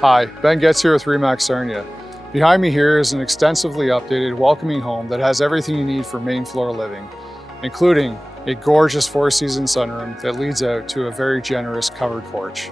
Hi, Ben Getz here with Remax Sarnia. Behind me here is an extensively updated, welcoming home that has everything you need for main floor living, including a gorgeous 4-season sunroom that leads out to a very generous covered porch.